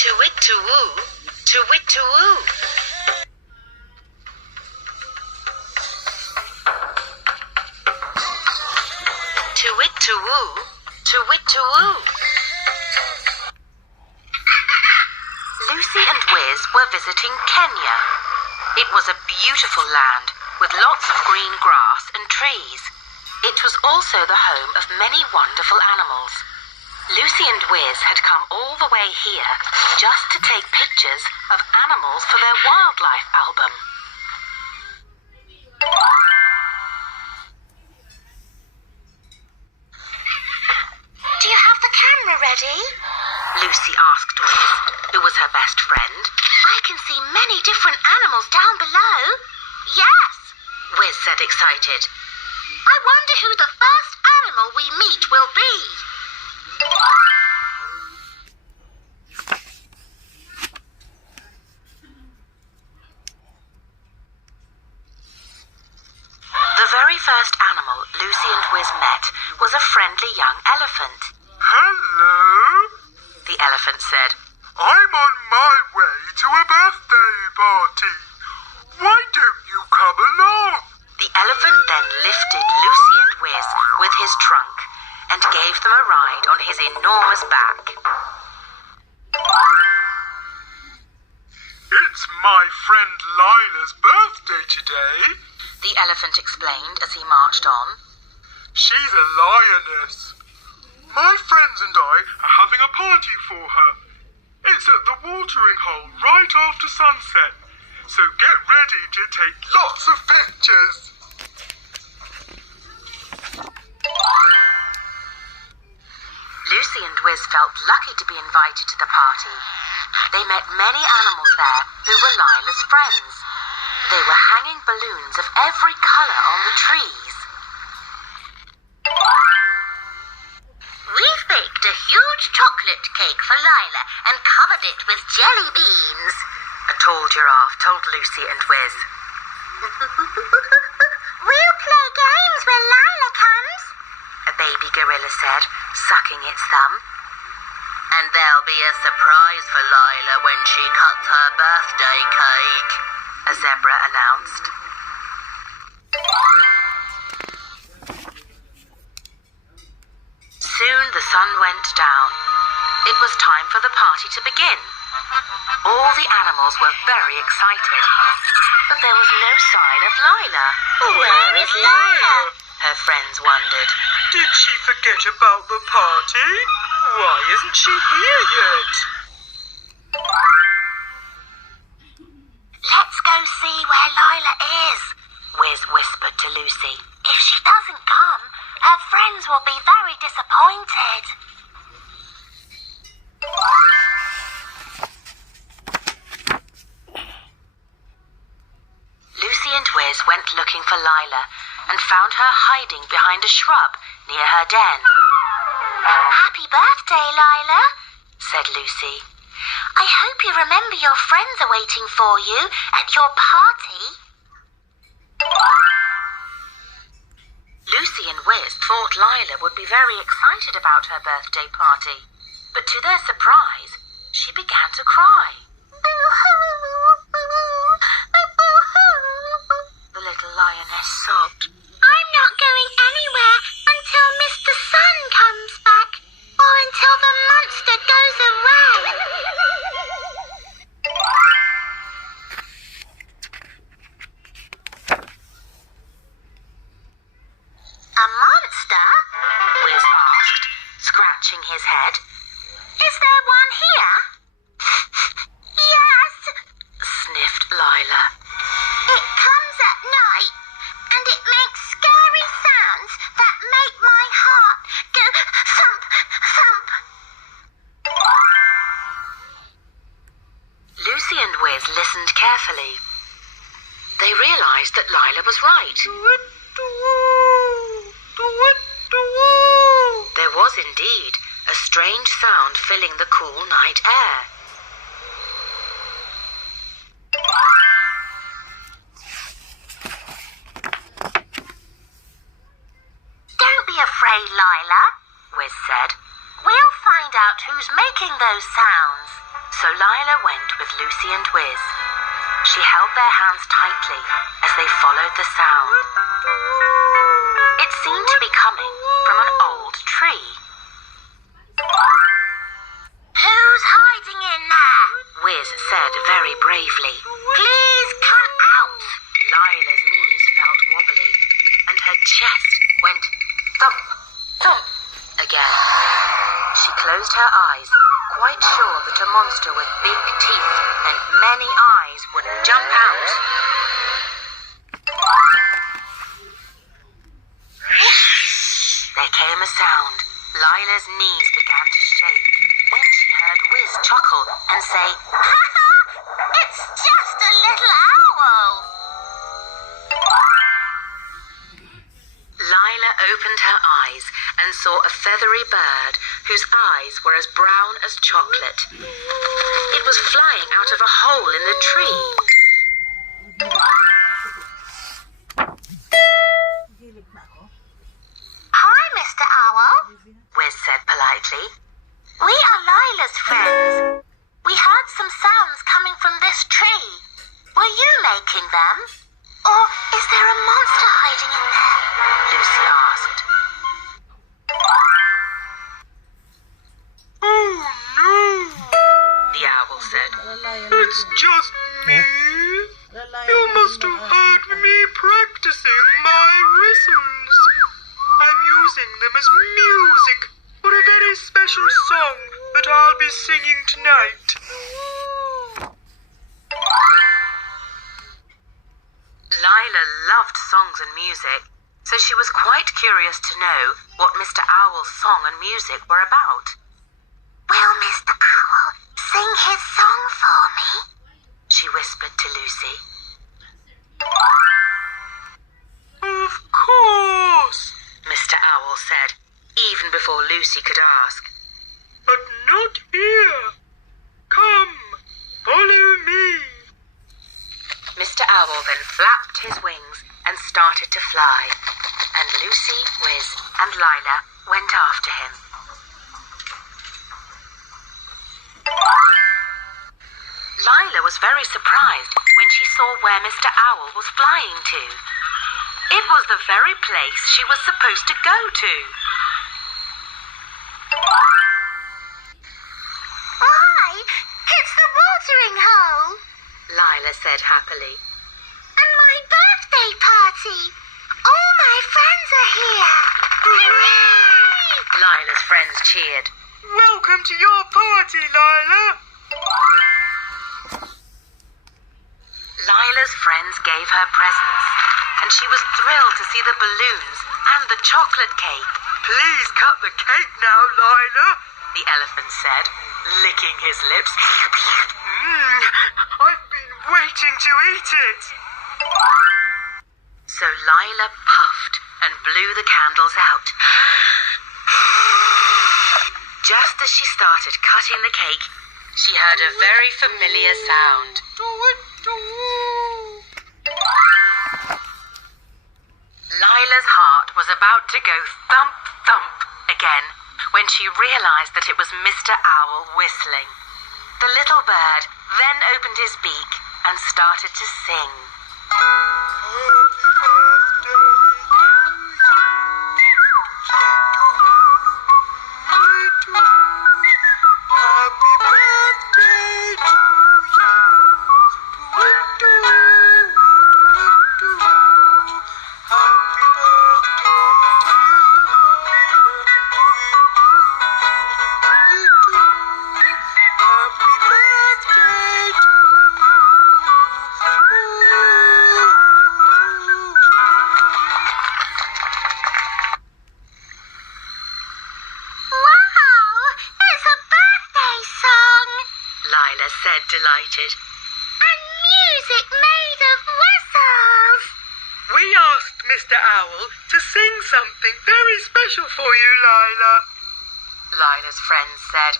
To wit to woo, to wit to woo. To wit to woo, to wit to woo. Lucy and Wiz were visiting Kenya. It was a beautiful land with lots of green grass and trees. It was also the home of many wonderful animals. Lucy and Wiz had come all the way here just to take pictures of animals for their wildlife album. Do you have the camera ready? Lucy asked Wiz, who was her best friend. I can see many different animals down below. Yes, Wiz said excited. I wonder who the first animal we meet will be. The very first animal Lucy and Wiz met was a friendly young elephant. Hello? The elephant said. I'm on my way to a birthday party. Why don't you come along? The elephant then lifted Lucy and Wiz with his trunk and gave them a ride on his enormous back. It's my friend Lila's birthday today, The elephant explained as he marched on. She's a lioness. My friends and I are having a party for her. It's at the watering hole right after sunset, so get ready to take lots of pictures. Lucy and Wiz felt lucky to be invited to the party. They met many animals there who were Lila's friends. They were hanging balloons of every colour on the trees. We've baked a huge chocolate cake for Lila and covered it with jelly beans, a tall giraffe told Lucy and Wiz. We'll play games when Lila comes, a baby gorilla said, sucking its thumb. And there'll be a surprise for Lila when she cuts her birthday cake, a zebra announced. Soon the sun went down. It was time for the party to begin. All the animals were very excited, but there was no sign of Lila. Where is Lila? Her friends wondered. Did she forget about the party? Why isn't she here yet? Let's go see where Lila is, Wiz whispered to Lucy. If she doesn't come, her friends will be very disappointed. Lucy and Wiz went looking for Lila and found her hiding behind a shrub near her den. Happy birthday, Lila, said Lucy. I hope you remember your friends are waiting for you at your party. Lucy and Wiz thought Lila would be very excited about her birthday party, but to their surprise, she began to cry. The little lioness sobbed. I'm not going anywhere until Mr. Sun comes back, or until the monster goes away. A monster? Wiz asked, scratching his head. Is there one here? Yes, sniffed Lila. It comes at night, and it makes scary sounds that make my heart go thump, thump. Lucy and Wiz listened carefully. They realised that Lila was right. There was indeed a strange sound filling the cool night air. Don't be afraid, Lila, Wiz said. We'll find out who's making those sounds. So Lila went with Lucy and Wiz. She held their hands tightly as they followed the sound. It seemed to be coming from an old tree. Who's hiding in there? Wiz said very bravely. Please come out. Lila's knees felt wobbly, and her chest went thump, thump again. She closed her eyes, quite sure that a monster with big teeth and many eyes would jump out. There came a sound. Lila's knees began to shake. Then she heard Wiz chuckle and say, It's just a little owl. Lila opened her eyes and saw a feathery bird whose eyes were as brown as chocolate. It was flying out of a hole in the tree. Hi, Mr. Owl. Wiz said politely. We are Lila's friends. We heard some sounds coming from this tree. Were you making them? Or is there a monster hiding in there? Lucy asked. Oh no, The owl said. it's just me. You must have heard me practicing my whistles. I'm using them as music for a very special song that I'll be singing tonight. Lila loved songs and music, so she was quite curious to know what Mr. Owl's song and music were about. Will Mr. Owl sing his song for me? She whispered to Lucy. Of course, Mr. Owl said, even before Lucy could ask. but not here. Come, follow me. Mr. Owl then flapped his wings and started to fly, and Lucy, Wiz, and Lila went after him. Lila was very surprised when she saw where Mr. Owl was flying to. It was the very place she was supposed to go to. Why, it's the watering hole. Lila said happily. And my birthday party. All my friends are here. Hooray! Lila's friends cheered. Welcome to your party, Lila. Lila's friends gave her presents, and she was thrilled to see the balloons and the chocolate cake. Please cut the cake now, Lila. The elephant said, licking his lips. I've been waiting to eat it. So Lila puffed and blew the candles out. Just as she started cutting the cake, she heard a very familiar sound. Lila's heart was about to go thump, thump again when she realized that it was Mr. Owl whistling. The little bird then opened his beak and started to sing. Said delighted. And music made of whistles. We asked Mr. Owl to sing something very special for you, Lila. Lila's friends said.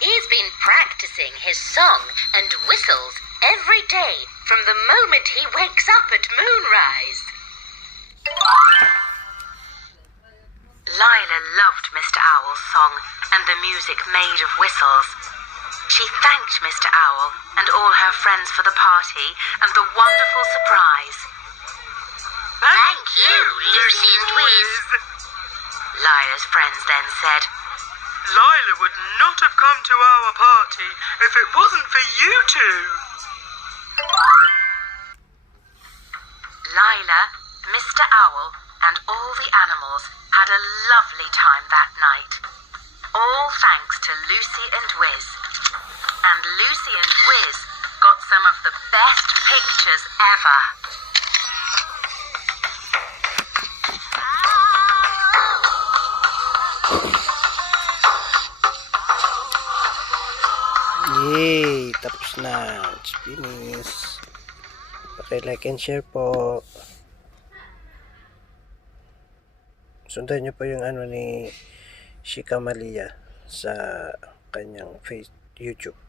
He's been practicing his song and whistles every day from the moment he wakes up at moonrise. Lila loved Mr. Owl's song and the music made of whistles. She thanked Mr. Owl and all her friends for the party and the wonderful surprise. Thank you, Lucy and Wiz. Lila's friends then said, Lila would not have come to our party if it wasn't for you two. Lila, Mr. Owl, and all the animals had a lovely time that night. All thanks to Lucy and Wiz. And Lucy and Wiz got some of the best pictures ever. Yay! Tapos na. It's finished. Paki-like and share po. Sundan nyo po yung ano ni Shika Malia sa kanyang YouTube.